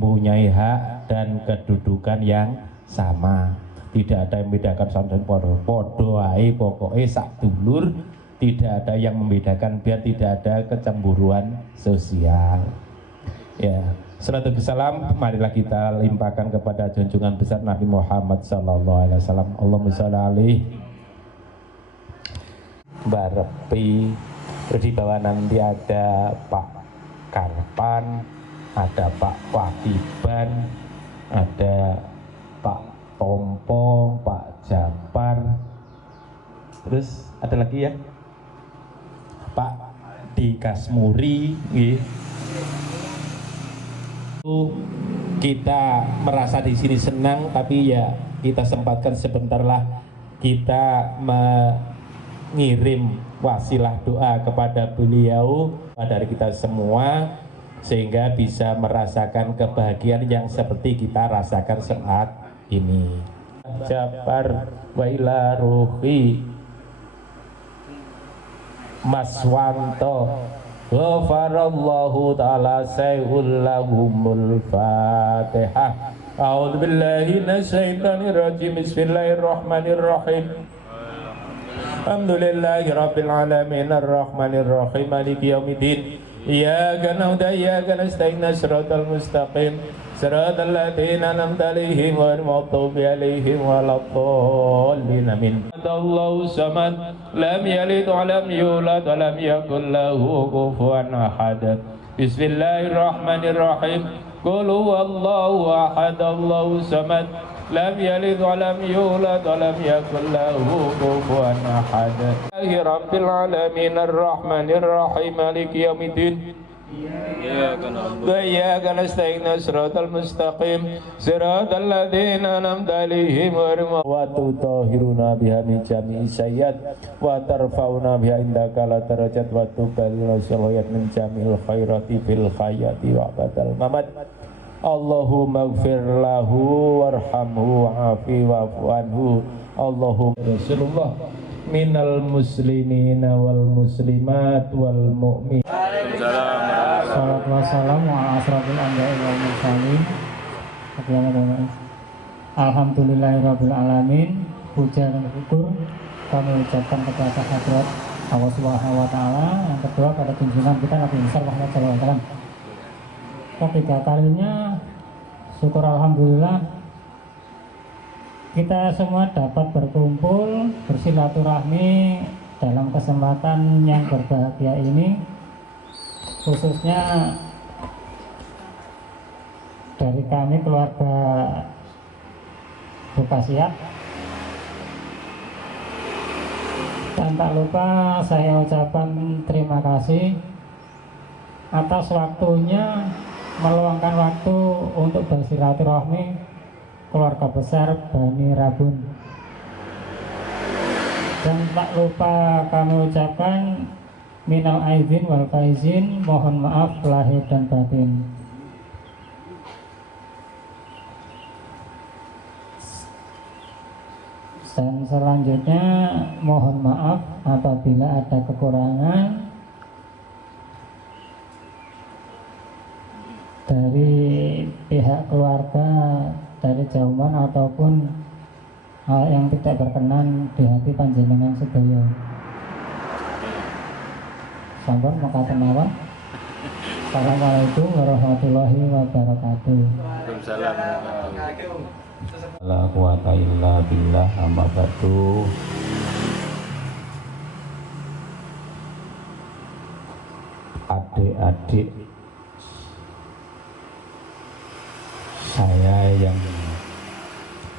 mempunyai hak dan kedudukan yang sama. Tidak ada yang membedakan sampeyan podo ae pokoke sak dulur, tidak ada yang membedakan biar tidak ada kecemburuan sosial. Ya, salatu wassalam marilah kita limpahkan kepada junjungan besar Nabi Muhammad sallallahu alaihi wasallam. Allahumma sholli alaihi barepi. Di bawah nanti ada Pak Karpan, ada Pak Wakiban, ada Pak Tompo, Pak Japar, terus ada lagi ya Pak Dikasmuri. Kita merasa di sini senang, tapi ya kita sempatkan sebentarlah kita mengirim wasilah doa kepada beliau dari kita semua, sehingga bisa merasakan kebahagiaan yang seperti kita rasakan saat ini. Japar wa ila ruhi Maswanto ghafarallahu ta'ala sayhul lahumul fatihah. A'udzu billahi minasyaitonir rajim. Bismillahirrahmanirrahim. Alhamdulillahi rabbil alamin arrahmanir rahim maliki yaumiddin. Iyyaka na'budu wa iyyaka nasta'in shiratal mustaqim shiratal ladzina an'amta 'alaihim ghairil maghdubi 'alaihim waladdallin. Amin. Allahu samad lam yalid wa lam yulad wa lam yakul lahu kufuwan ahad. Bismillahirrahmanirrahim. Qul huwallahu ahad Allahu samad lam yalid wa lam yulad wa lam yakul lahu kufuwan ahad. Rabbil alamin arrahmanir rahim maliki yaumiddin. Iyyaka nasta'in shiratal mustaqim shiratal ladzina an'amta 'alaihim ghairil wa tutahhiruna biha min jami'i sayyi'at wa tarfa'una biha indaka la darajat wa tuballighuna syarriyat min jami'il khairati fil hayati wa badal mamat. Allahumma ighfir lahu warhamhu wa'afi wa'fu anhu. Allahumma Rasulullah minal muslimina wal muslimat wal mu'min. Salat wassalamu ala asrafil anbiya'i wal mursalin. Alhamdulillahirabbil alamin. Puja dan syukur kami ucapkan kepada hadrat Allah Subhanahu wa taala. Yang kedua pada junjungan kita Nabi besar Muhammad sallallahu alaihi wasallam. Ketiga kalinya syukur alhamdulillah kita semua dapat berkumpul bersilaturahmi dalam kesempatan yang berbahagia ini, khususnya dari kami keluarga Bukasiat. Dan tak lupa saya ucapkan terima kasih atas waktunya meluangkan waktu untuk bersilaturahmi keluarga besar Bani Rabun. Dan tak lupa kami ucapkan minal aidin wal faizin, mohon maaf lahir dan batin. Dan selanjutnya mohon maaf apabila ada kekurangan dari pihak keluarga, dari jauhan ataupun hal yang tidak berkenan di hati panjenengan sedaya. Sampun mekaten mawon. Assalamualaikum warahmatullahi wabarakatuh. Waalaikumsalam. La quwata illa billah, amma ba'du. Adik-adik saya yang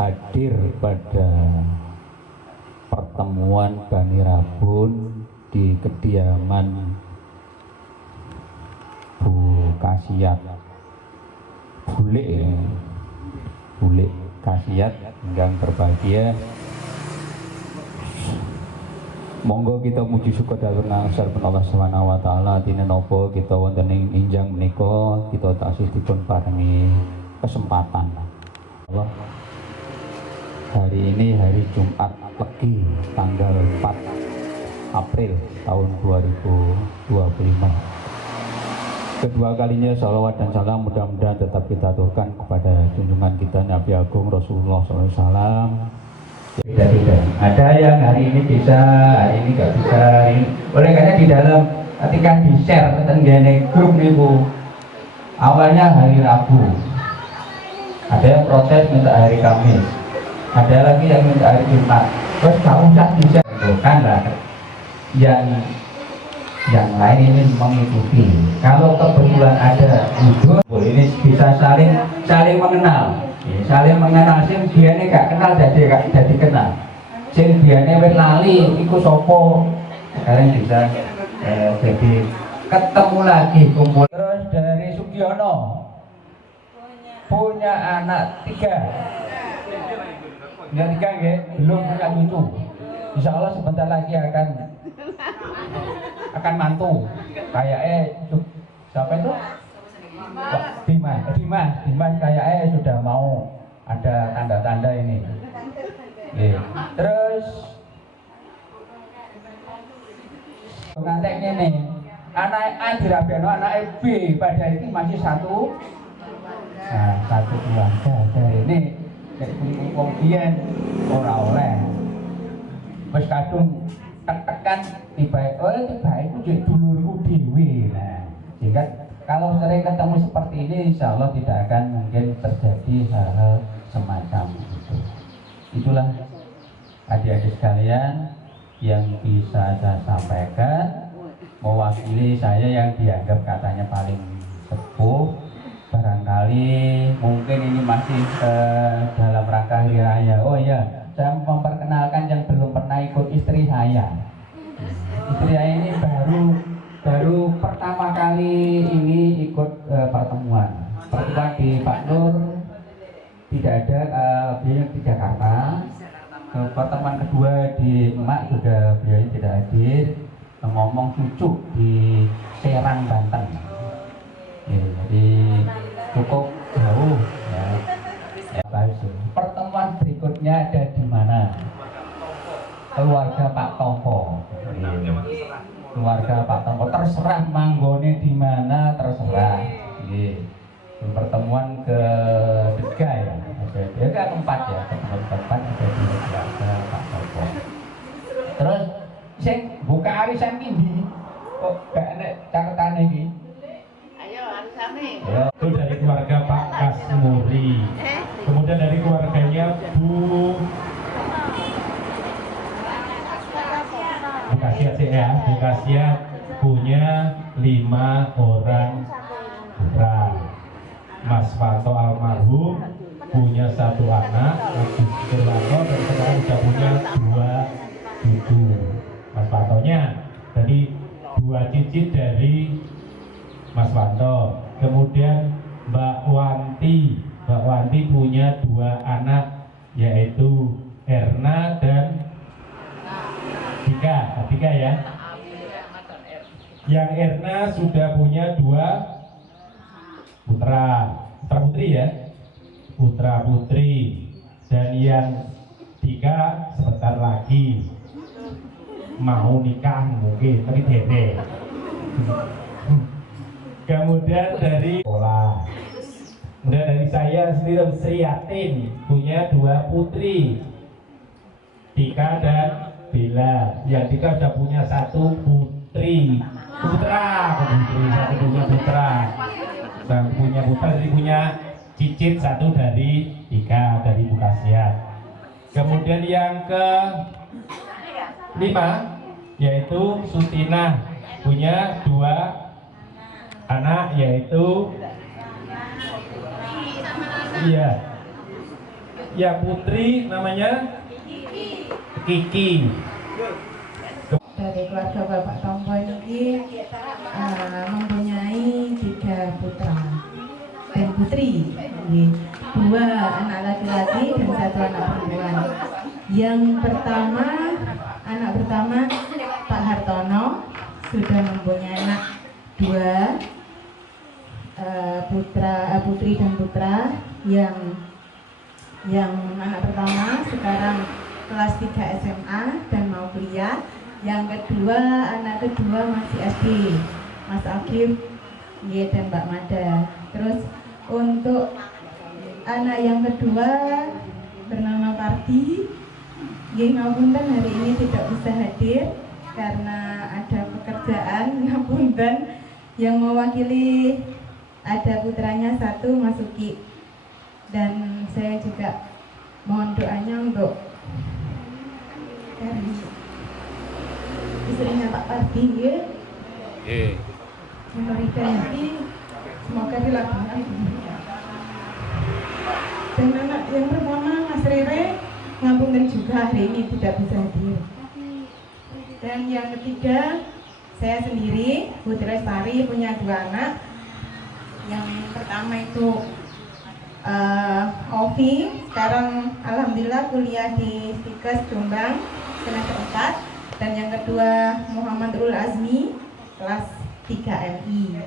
hadir pada pertemuan Bani Rabun di kediaman Bu Kasiat Bule Kasiat ingkang berbahagia. Monggo kita muji syukur dhateng asripun Allah Subhanahu wa taala dina napa kita wonten ing injang menika kita taksih dipun paringi kesempatan. Allah, hari ini hari Jumat Legi tanggal 4 April tahun 2025. kedua kalinya salawat dan salam mudah-mudahan tetap kita aturkan kepada junjungan kita Nabi Agung Rasulullah SAW. Tidak. Ada yang hari ini bisa, hari ini nggak bisa. Oleh karena di dalam ketika di share tenggane grup niku awalnya hari Rabu, ada yang protes minta hari Kamis, ada lagi yang minta hari Jumat. Terus nggak usah di share kan lah. Yang lain ini mengikuti. Kalau kebetulan ada wujud, ini bisa saling mengenal. Saling mengenal, sing biane gak kenal jadi kenal. Sing biane wis lali iku sapa? Sekarang bisa jadi ketemu lagi kumpul. Terus dari Sugiono punya anak 3. Yang 3 nggih, belum punya cucu. Insya Allah sebentar lagi akan mantu. Siapa itu? Dimas kayaknya sudah mau ada tanda-tanda ini. Terus nganteknya nih, anak A dirabeno, anak B pada ini masih satu keluarga. Dari ini kemudian orang oleh wis kadung tekan tiba itu jadi dulurku dewi. Nah, sehingga kalau sering ketemu seperti ini, insya Allah tidak akan mungkin terjadi hal-hal semacam itu. Itulah adik-adik sekalian yang bisa saya sampaikan, mewakili saya yang dianggap katanya paling sepuh. Barangkali mungkin ini masih dalam rangka hari raya. Oh iya, saya memperkenalkan yang belum pernah ikut istri saya. Istri saya ini baru pertama kali ini ikut pertemuan di Pak Nur, tidak ada beliau di Jakarta. Pertemuan kedua di Emak juga beliau tidak hadir, ngomong cucu di Serang, Banten. Jadi cukup jauh ya. Pertemuan berikutnya ada di mana? Keluarga Pak Tompo. Keluarga Pak Tompo terserah manggone di mana, terserah. Pertemuan ketiga ya, ada keempat ya, pertemuan keempat ada di keluarga Pak Tompo. Terus sing buka arisan ini kok gak ada catatan ini? Ayo arisane. Itu dari keluarga Pak Kasmuri. Kemudian dari keluarganya Bu Kasiat ya, Bu Kasiat punya 5 orang putra. Mas Fanto almarhum punya 1 anak, Agus Firlanto, dan sekarang sudah punya 2 cucu. Mas Fantonya, jadi 2 cicit dari Mas Fanto. Kemudian Mbak Wanti punya 2 anak, yaitu Erna dan Tiga ya. Yang Erna sudah punya 2 putra-putri ya, putra-putri, dan yang Tiga sebentar lagi mau nikah mungkin, tapi dede. Kemudian dari sekolah, kemudian dari saya sendiri Sri Yatin punya 2 putri, Tika dan Bella. Yang Tika sudah punya 1 putra, jadi punya cicit 1 dari Tika, dari Bu Kasiat. Kemudian yang ke-5 yaitu Sutina punya 2 anak, yaitu yang putri namanya Kiki. Dari keluarga Bapak Tompo ini mempunyai 3 putra dan putri, 2 anak laki-laki dan 1 anak perempuan. Yang pertama, anak pertama Pak Hartono sudah mempunyai anak 2 putri dan putra. Yang anak pertama sekarang kelas 3 SMA dan mau kuliah. Yang kedua, anak kedua masih SD, Mas Agif nggih, dan Mbak Mada. Terus untuk anak yang kedua bernama Pardi, nggih ngapunten hari ini tidak bisa hadir karena ada pekerjaan, ngapunten. Yang mewakili ada putranya satu, Mas Uki, dan saya juga mohon doanya untuk dari istrinya Pak Pardi, ya. Menorida Yati, semoga dilakoni. Dan anak yang pertama Mas Rere, ngapunten juga hari ini tidak bisa hadir. Dan yang ketiga saya sendiri, Putri Lestari, punya 2 anak. Yang pertama itu Ovi, sekarang alhamdulillah kuliah di Stikes Jombang semester 4. Dan yang kedua Muhammadul Azmi, kelas 3 MI.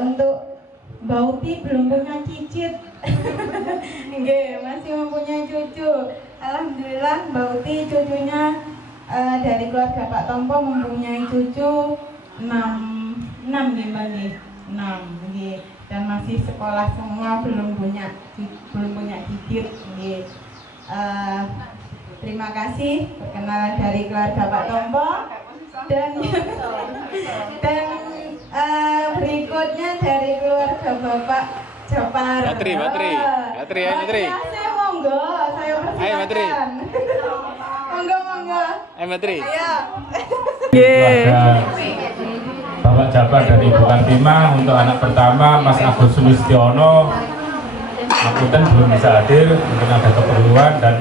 Untuk Mbak Uti belum punya cicit. Nggih, masih mempunyai cucu. Alhamdulillah Mbak Uti cucunya dari keluarga Pak Tompo mempunyai cucu 6 nggih, 6 nggih, dan masih sekolah semua, belum punya cicit nggih. Terima kasih perkenalan dari keluarga Pak Tompo, dan berikutnya dari keluarga Bapak Japar. Batri. Saya monggo, saya persilakan. Monggo. Batri. Ayo. Keluarga Bapak Japar dan Ibu Kartima, untuk anak pertama Mas Agus Sulistiono, ngapunten belum bisa hadir, mungkin ada keperluan, dan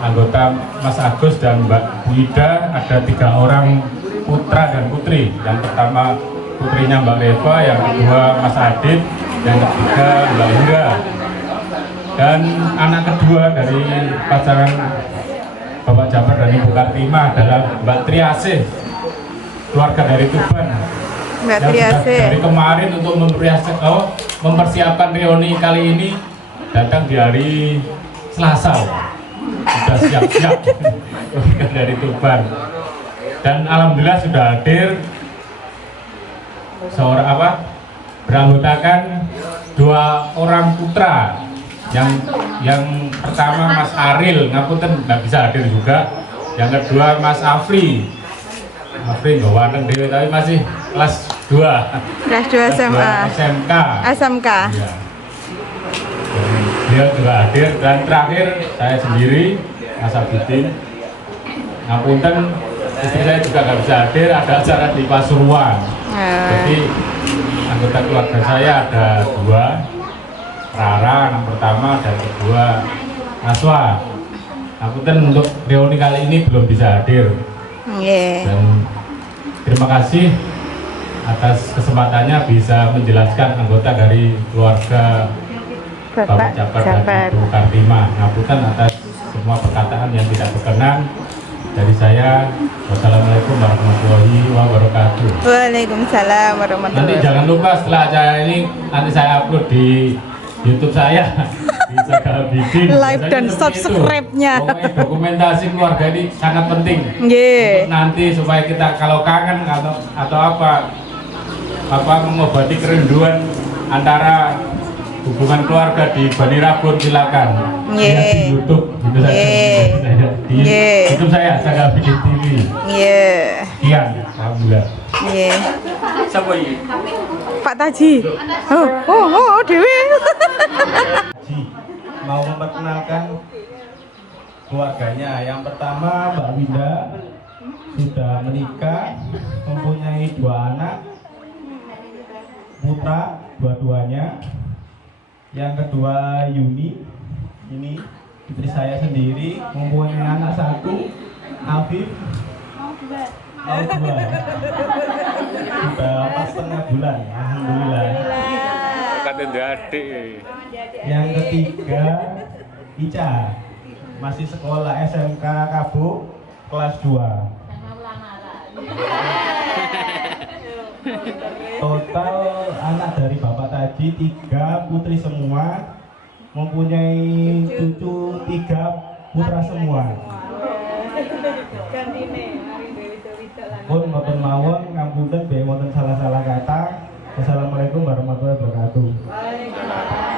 anggota Mas Agus dan Mbak Bu Ida ada 3 orang putra dan putri. Yang pertama putrinya Mbak Reva, yang kedua Mas Adit, yang ketiga Mbak Hira. Dan anak kedua dari pasangan Bapak Japar dan Ibu Kartima adalah Mbak Triasih, keluarga dari Tuban. Mbak Yang sudah Triasih dari kemarin untuk mempersiapkan reuni kali ini, datang di hari Selasa. Sudah siap-siap dari Tuban. Dan alhamdulillah sudah hadir beranggotakan 2 orang putra. Yang pertama Mas Aril, ngapunten nggak bisa hadir juga. Yang kedua Mas Afri nggak wanteng dewe tapi masih kelas 2 SMA. SMK. Ya. Dia juga hadir. Dan terakhir saya sendiri, Mas Abidin, ngapunten istri saya juga nggak bisa hadir, ada acara di Pasuruan. Jadi anggota keluarga saya ada 2, Rara anak pertama dan kedua Naswa. Ngapunten untuk reuni kali ini belum bisa hadir. Dan terima kasih atas kesempatannya bisa menjelaskan anggota dari keluarga Bapak Japar dan Ibu Kartima. Ngapunten atas semua perkataan yang tidak berkenan dari saya. Wassalamualaikum warahmatullahi wabarakatuh. Waalaikumsalam warahmatullahi Nanti jangan lupa setelah acara ini nanti saya upload di YouTube saya, bisa bikin like dan subscribe-nya. Pokoknya dokumentasi keluarga ini sangat penting. Nggih. Untuk nanti supaya kita kalau kangen atau apa mengobati kerinduan antara hubungan keluarga di Bani Rabun, silakan lihat di YouTube gitu saja. Di YouTube saya bikin TV. Sekian, alhamdulillah. Siapa ini? Pak Taji. Oh, Dewi. Mau memperkenalkan keluarganya. Yang pertama Mbak Winda sudah menikah, mempunyai 2 anak putra dua-duanya. Yang kedua Yuni, ini istri saya sendiri, mempunyai anak 1, Afif. Mau 2. Sudah pas setengah bulan, alhamdulillah. Yang ketiga Ica, masih sekolah SMK Kabo kelas 2. Total anak dari Bapak Taji 3 putri semua, mempunyai cucu 3 putra semua. Pun mboten mawon ngapunten be wonten salah-salah kata, Assalamualaikum warahmatullahi wabarakatuh.